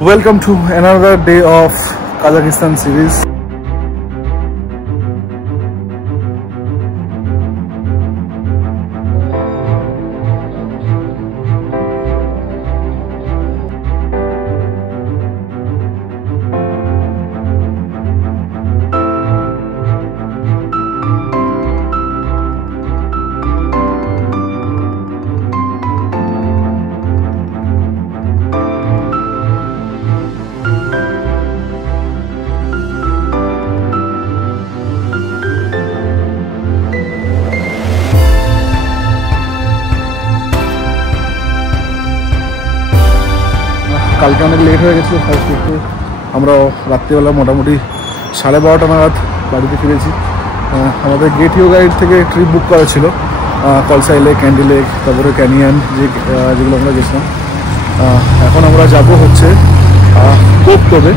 Welcome to another day of Kazakhstan series. কালকে অনেক late হয়ে গেছিলো ফ্লাইট করতে। আমরা রাত্রিবেলা মোটামুটি 12:30 নাগাদ বাড়িতে ফিরেছি। আমাদের গেটিও গাইড থেকে ট্রিপ বুক করা ছিল, কলসাই লেক, ক্যান্ডি লেক, তারপরে ক্যানিয়ন, যেগুলো আমরা গেছিলাম। এখন আমরা যাব হচ্ছে কোকটোবে।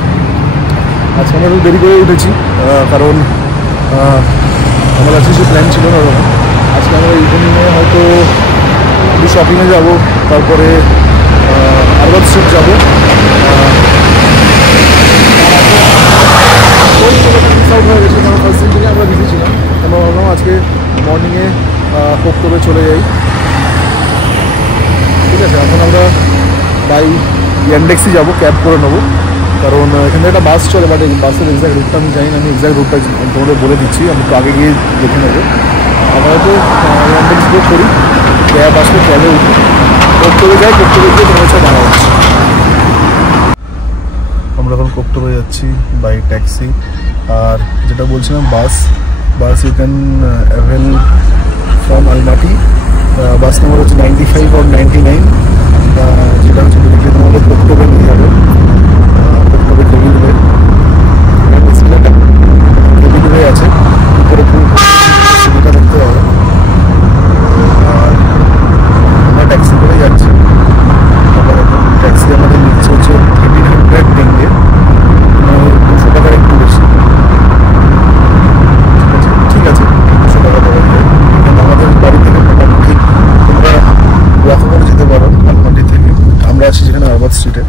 আজকে আমরা একটু দেরি করে উঠেছি, কারণ আমার কাছে কিছু প্ল্যান ছিল না। আজকে আমরা ইভিনিংয়ে হয়তো একটু শপিংয়ে যাব, তারপরে আরবাদ স্ট্রিট যাবো। আউট হয়ে গেছে, কারণ ফার্স্ট দিন থেকে আমরা বিজি ছিলাম। আমরা ভাবলাম আজকে মর্নিংয়ে কোকটোবে চলে যাই। ঠিক আছে, এখন আমরা বাই ইয়ান্ডেক্সই যাবো, ক্যাব করে নেবো, কারণ এখানে একটা বাস চলে, বাট এই বাসের এক্সাক্ট রুটটা আমি জানি না। আমি এক্সাক্ট রুটটা তোমাদের বলে দিচ্ছি, আমি একটু আগে গিয়ে দেখে নেবো। আপাতত ইয়ান্ডেক্স বুক করি, ক্যাব আসলে ক্যাবে উঠি, কোকটোবে যাই, কোকটোবে গিয়ে তোমার সাথে দেখা হচ্ছে। আমরা এখন কোকটোবে যাচ্ছি বাই ট্যাক্সি। আর যেটা বলছিলাম, bus you can avail from Almaty. Bus number হচ্ছে 95 or 99, যেটা হচ্ছে দেখলে তোমাদের কোকটোবে নিয়ে যাবে। কোকটোবে টেবিল হয়ে আছে, উপরে খুব সুবিধা দেখতে হবে। আর আমরা ট্যাক্সি করে যাচ্ছি। ট্যাক্সি আমাদের নিচ্ছে হচ্ছে 1300 টেঙ্গে, 200 টাকার একটু বেশি। ঠিক আছে, 200 টাকা দেওয়া যায়। এখানে আমাদের বাড়ি থেকে মোটামুটি তোমরা ওয়াকওভারে যেতে পারো আলমাটি থেকে। আমরা আছি যেখানে আরবাদ স্ট্রিটে,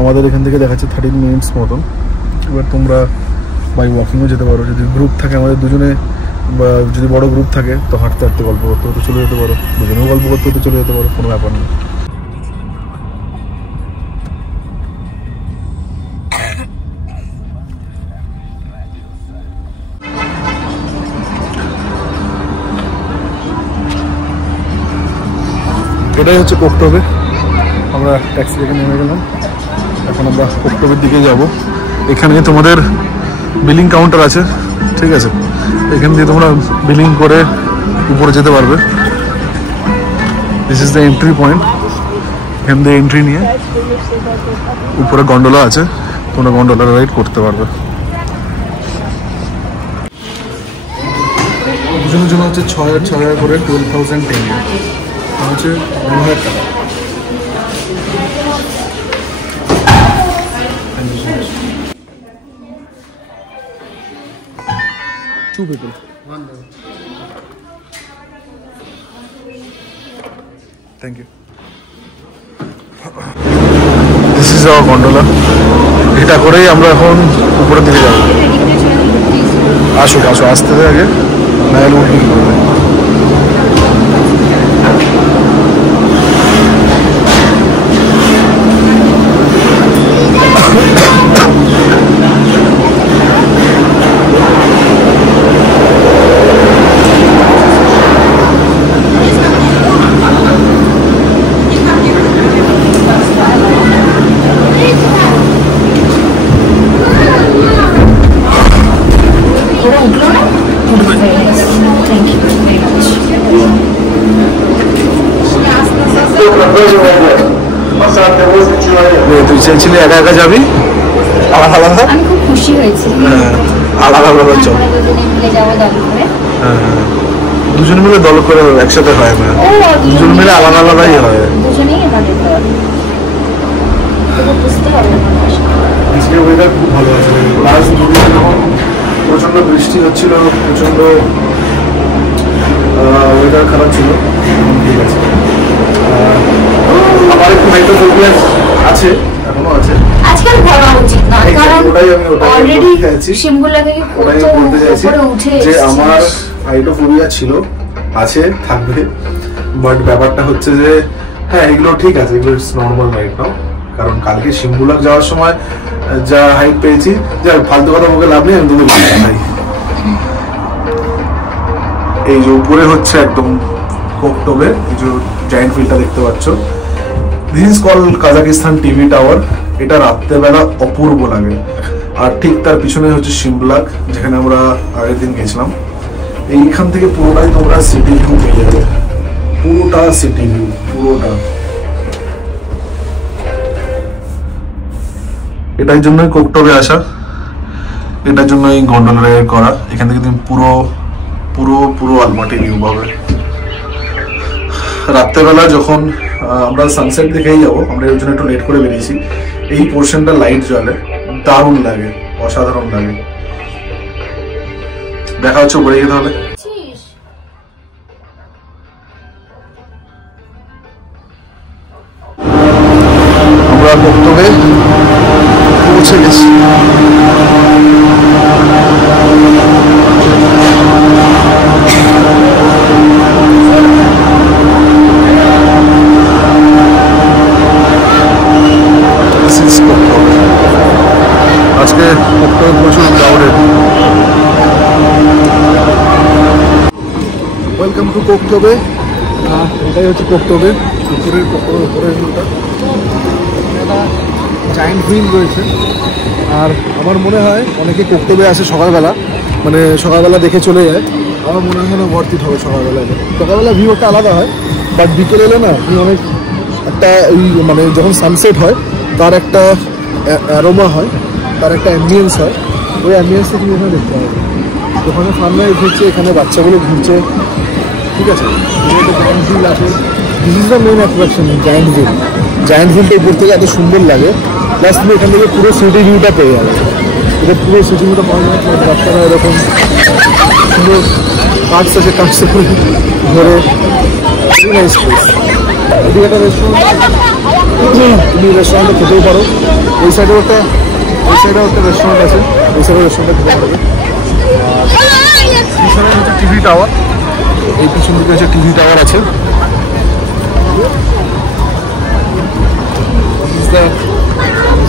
আমাদের এখান থেকে দেখাচ্ছে 13 মিনিটস মতন। এবার তোমরা বাই ওয়াকিংও যেতে পারো, যদি গ্রুপ থাকে আমাদের দুজনে, বা যদি বড় গ্রুপ থাকে তো হাঁটতে হাঁটতে গল্প করতে হতে চলে যেতে পারো, দুজনেও গল্প করতে হতে চলে যেতে পারো, কোনো ব্যাপার নেই। এটাই হচ্ছে কোকটোবে। আমরা ট্যাক্সি থেকে নেমে গেলাম, এখন আমরা কোকটোবের দিকে যাব। এখানে তোমাদের বিলিং কাউন্টার আছে, ঠিক আছে, এখান দিয়ে তোমরা বিলিং করে উপরে যেতে পারবে। This is the entry point. এখান দিয়ে এন্ট্রি নিয়ে উপরে গন্ডোলা আছে, তোমরা গন্ডোলার রাইড করতে পারবে। দুজনের জন্য হচ্ছে 6,000 করে 12,000 টেঙ্গে, হচ্ছে 9,000 টাকা। Two people. One day. Thank you. This is our gondola. এটা করেই আমরা এখন উপরের দিকে যাব। আসো আসতে দে আগে, না হলে উঠবি কি করে। তুই চাইছিলি একা একা যাবি, আলাদা আলাদা? আমি খুব খুশি হয়েছি। আলাদা আলাদা চল, দুজন মিলে দল করে একসাথে হয় না, দুজন মিলে আলাদা আলাদাই হয়। আজকে ওয়েদার খুব ভালো আছে। লাস্ট দুদিন যখন প্রচন্ড বৃষ্টি হচ্ছিল, প্রচন্ড ওয়েদার খারাপ ছিল, ঠিক আছে। আমার একটু হাইড্রোফোবিয়া আছে, এখনো আছে। আজকাল ভাবা উচিত না, কারণ অলরেডি সিম্বুলা থেকে ওটাই বলতে চাইছি যে আমার হাইড্রোফোবিয়া ছিল, আছে, থাকবে। বাট ব্যাপারটা হচ্ছে যে হ্যাঁ এগুলো ঠিক আছে, এগুলো নর্মাল রাইট নাও। কারণ কালকে সিম্বুলাক যাওয়ার সময় যা হাইট পেয়েছি, যা ফালতু কথা বলে লাভ নেই, আমি তোকে ভাই। এই যে উপরে হচ্ছে একদম কোকটোবের এই যে জায়ান্ট ফিল্ডটা দেখতে পাচ্ছ, this is call Kazakhstan TV tower. এটা রাত্রেবেলা অপূর্ব লাগে। আর ঠিক তার পিছনে হচ্ছে সিম্বুলাক, যেখানে আমরা আগের দিন গেছিলাম। এইখান থেকে পুরোটাই তোমরা সিটি ভিউ পেয়ে যাবে, পুরোটা সিটি ভিউ, পুরোটা। এটার জন্যই কোকটোবে আসা, এটার জন্য এই গন্ডোলা করা। এখান থেকে তুমি পুরো পুরো পুরো আলমাটি ভিউ পাবে। রাত্রেবেলা যখন আমরা সানসেট দেখেই যাবো, আমরা এর জন্য একটু লেট করে বেরিয়েছি, এই পোর্শনটা লাইট জ্বলে, দারুণ লাগে, অসাধারণ লাগে। দেখা হচ্ছে উপরে গিয়ে তাহলে। আমরা কোকটোবে পৌঁছে গেছি। আজকে কোকটোবে প্রচুর ক্রাউডেড। Welcome to কোকটোবে। এটাই হচ্ছে কোকটোবে, উপরের কোকটোবের উপরের ভিউটা। একটা জায়ান্ট হুইল রয়েছে। আর আমার মনে হয় অনেকে কোকটোবে আসে সকালবেলা, মানে সকালবেলা দেখে চলে যায়। আমার মনে হয় না ভর্তি হবে সকালবেলা। সকালবেলা ভিউ একটা আলাদা হয়, বাট বিকেলে এলে না তুমি অনেক একটা এই মানে যখন সানসেট হয় তার একটা অ্যারোমা হয়, তার একটা অ্যাম্বিয়েন্স হয়। ওই অ্যাম্বিয়েন্সটা তুমি এখানে দেখতে হবে। ওখানে সানরাইজ হচ্ছে, এখানে বাচ্চাগুলো ঘুরছে, ঠিক আছে। জায়ান্ট হুইল আছে, this is the main attraction, giant wheel. Giant হুইলটা উপর থেকে এত সুন্দর লাগে, প্লাস তুমি এখান থেকে পুরো সিটি ভিউটা পেয়ে যাবে। এটা পুরো সিটি ভিউটা পাওয়া যায়। বাচ্চারা এরকম সুন্দর কার্ডস আছে, কার্ডসে করে ধরে নাইস প্লেস। এদিকে একটা রেস্টুরেন্ট, তুমি রেস্টুরেন্টে খেতেও পারো। ওই সাইডেও একটা রেস্টুরেন্ট আছে, ওই সাইডেও রেস্টুরেন্টে খেতে পারবে। পিছনে হচ্ছে টিভি টাওয়ার, এই পিছন দিকে হচ্ছে টিভি টাওয়ার আছে।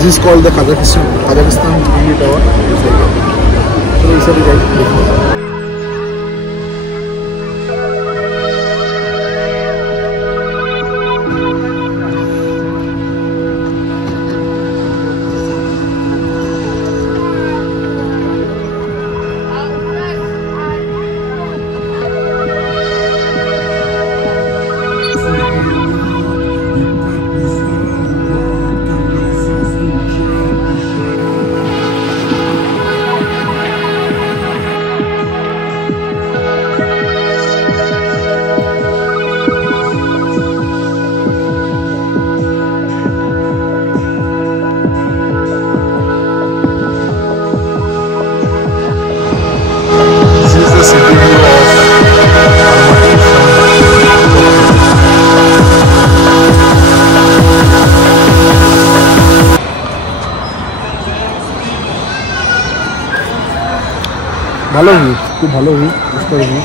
This is called the Kazakhstan TV tower. So we said it. ভালো ভিউ, খুব ভালো ভিউ, বুঝতে ভিউ।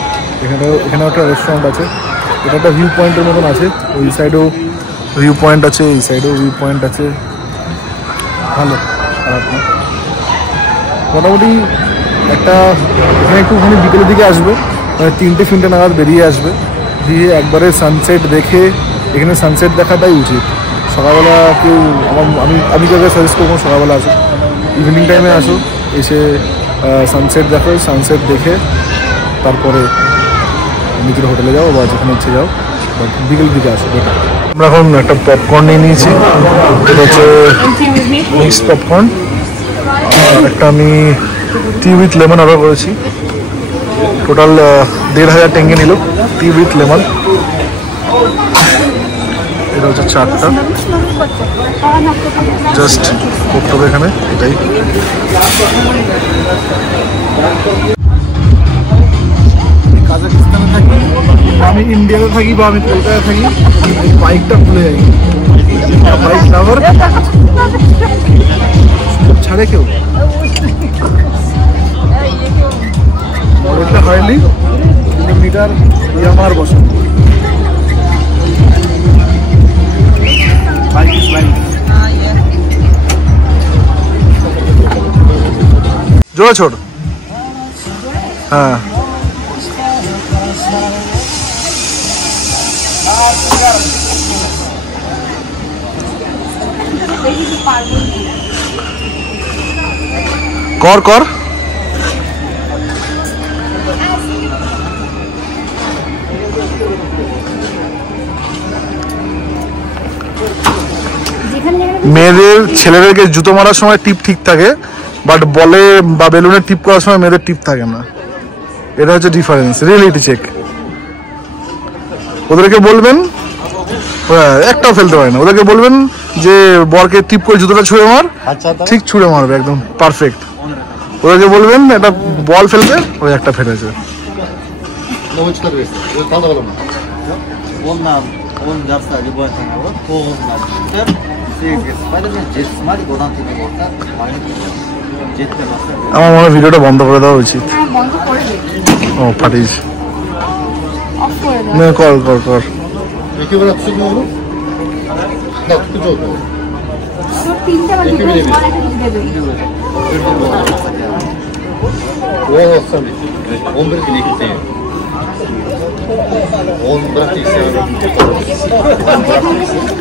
এখানেও একটা রেস্টুরেন্ট আছে, এটা একটা ভিউ পয়েন্টের মতন আছে। ওই সাইডেও ভিউ পয়েন্ট আছে, এই সাইডেও ভিউ পয়েন্ট আছে। ভালো, খারাপ না। মোটামুটি একটা এখানে একটুখানি বিকেলের দিকে আসবে, মানে 3টে নাগাদ বেরিয়ে আসবে, দিয়ে একবারে সানসেট দেখে। এখানে সানসেট দেখাটাই উচিত। সকালবেলা কেউ আমি যাকে সাজেস্ট করবো সকালবেলা আসো, ইভিনিং টাইমে আসো, এসে সানসেট দেখো। সানসেট দেখে তারপরে নিজের হোটেলে যাও বা যেখানে ইচ্ছে যাও, বাট বিকেল দিকে আসো। আমরা এখন একটা পপকর্ন নিয়ে নিয়েছি, এটা হচ্ছে মিক্সড পপকর্ন। আর একটা আমি টি উইথ লেমন অর্ডার করেছি, টোটাল 1500 টেঙ্গে নিল টি উইথ লেমন। এটা হচ্ছে 4টা, জাস্ট কোকটোবে এখানে এটাই। কাজাকিস্তানে থাকি, আমি ইন্ডিয়াতে থাকি বা আমি কলকাতায় থাকি, এই বাইকটা ভুলে যাই। বাইক লাভার ছাড়ে কেউ মডেলটা হয়নি কিলোমিটার আমার বসে জোরে ছোট হ্যাঁ কর কর মেয়েদের ছেলেদেরকে জুতো মারার সময় টিপ ঠিক থাকে বাট বলে বা বেলুনের টিপ করার সময় মেয়েদের টিপ থাকে না এটা হচ্ছে ডিফারেন্স রিয়েলিটি চেক ওদেরকে বলবেন একটাও ফেলতে পারে না ওদেরকে বলবেন যে বরকে টিপ করে জুতোটা ছুঁড়ে মার ঠিক ছুঁড়ে মারবে একদম পারফেক্ট ওদেরকে বলবেন একটা বল ফেলবে ওই একটা ফেলেছে আমার মনে হয় ভিডিওটা বন্ধ করে দেওয়া উচিত ও ফাটিস কর কর কর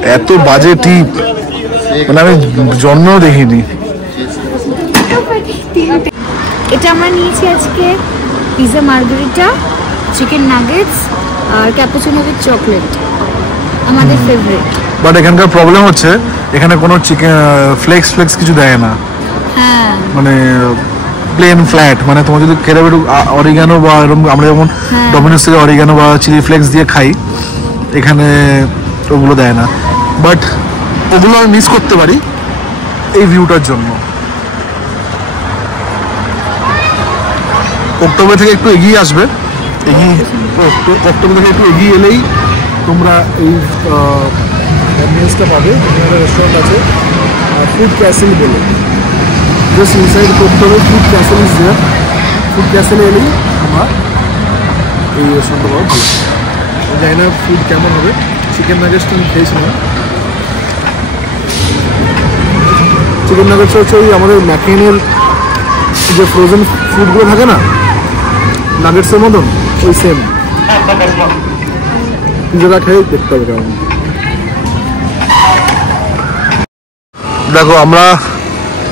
এত বাজে টিপ মানে আমি জন্মেও দেখিনি এটা আমরা নিয়েছি আজকে পিজা মার্গারিটা চিকেন নাগেটস আর ক্যাপুচিনো উইথ চকলেট আমাদের ফেভারিট বাট এখানকার প্রবলেম হচ্ছে এখানে কোনো চিকেন ফ্লেক্স কিছু দেয় না হ্যাঁ মানে প্লেন ফ্ল্যাট মানে তোমার যদি খেতে একটু অরিগানো বা এরকম আমরা যেমন ডমিনোস থেকে অরিগানো বা চিলি ফ্লেক্স দিয়ে খাই এখানে ওগুলো দেয় না বাট ওগুলো আমি মিস করতে পারি এই ভিউটার জন্য অক্টোবর থেকে একটু এগিয়ে আসবে অক্টোবর থেকে একটু এগিয়ে এলেই তোমরা এই অ্যাম্বিয়েন্সটা পাবে একটা রেস্টুরেন্ট আছে ফুড ক্যাসেল বলে just inside October Food Castle is there Food ক্যাসেলে এলেই আমার এই রেস্টুরেন্টটা পাবো ভালো জানি না ফুড কেমন হবে চিকেন নাগেটস তুমি খেয়েছি না চিকেন নাগেটস হচ্ছে ওই আমাদের ম্যাকেনের যে ফ্রোজেন ফুডগুলো থাকে না নাগেটসের মতন ওই সেম জায়গা খেয়ে দেখতে হবে কেমন দেখো আমরা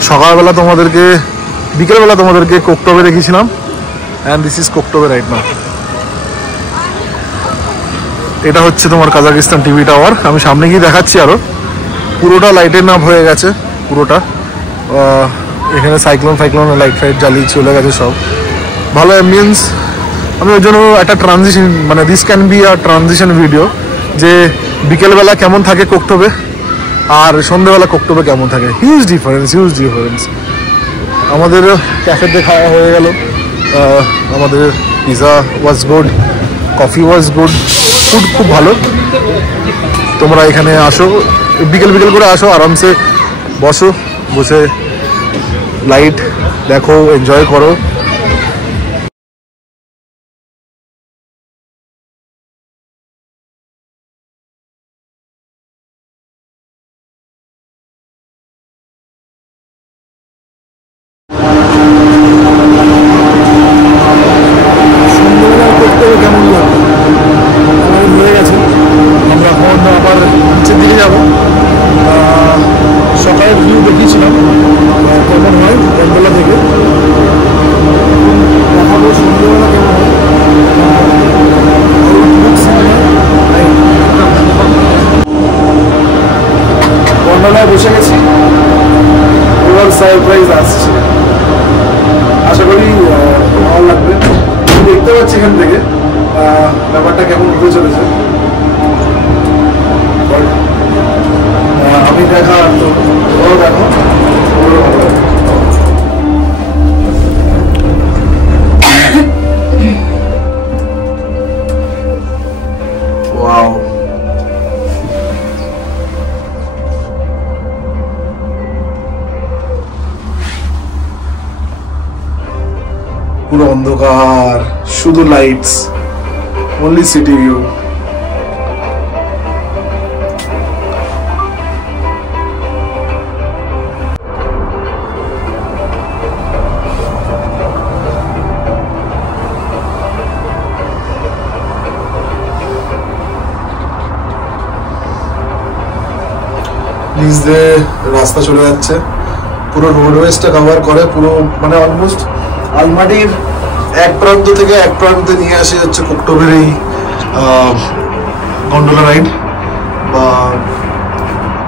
সকালবেলা তোমাদেরকে বিকেলবেলা তোমাদেরকে কোকটোবে রেখেছিলাম and this is Koktobe right now এটা হচ্ছে তোমার কাজাকিস্তান টিভি টাওয়ার আমি সামনে গিয়ে দেখাচ্ছি আরো পুরোটা লাইটের নাম হয়ে গেছে পুরোটা এখানে সাইক্লোন লাইট জ্বালিয়ে চলে গেছে সব ভালো অ্যাম্বিয়েন্স আমি ওই জন্য একটা ট্রানজিশন মানে this can be a transition video যে বিকেলবেলা কেমন থাকে কোকটোবে আর সন্ধ্যেবেলা কোকটোবে কেমন থাকে হিউজ ডিফারেন্স আমাদের ক্যাফেতে খাওয়া হয়ে গেল আমাদের pizza was good coffee was good food খুব ভালো তোমরা এখানে আসো বিকেল করে আসো আরামসে বসে লাইট দেখো এনজয় করো বসে গেছি এবার সারপ্রাইজ আসছে আশা করি ভালো লাগবে দেখতে পাচ্ছি এখান থেকে ব্যাপারটা কেমন হতে চলেছে আমি দেখা ওরাও দেখো পুরো অন্ধকার, শুধু লাইটস, অনলি সিটি ভিউ। নিচ দিয়ে রাস্তা চলে যাচ্ছে, পুরো রোডওয়েজটা কভার করে, পুরো মানে অলমোস্ট আলমাটির এক প্রান্ত থেকে এক প্রান্তে নিয়ে আসে হচ্ছে কোকটবের এই গন্ডোলা রাইড বা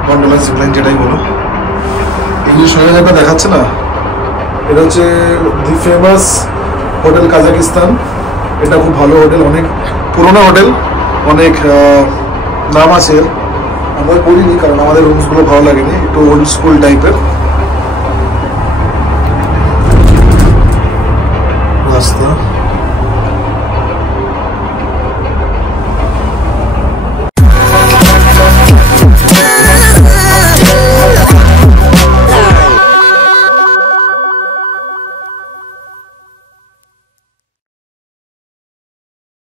গন্ডোলা জিপলাইন যেটাই বলো। এই যে সোজা যেটা দেখাচ্ছে না, এটা হচ্ছে দি ফেমাস হোটেল কাজাকিস্তান। এটা খুব ভালো হোটেল, অনেক পুরোনো হোটেল, অনেক নাম আছে। আমরা করিনি কারণ আমাদের রুমসগুলো ভালো লাগেনি, একটু ওল্ড স্কুল টাইপের।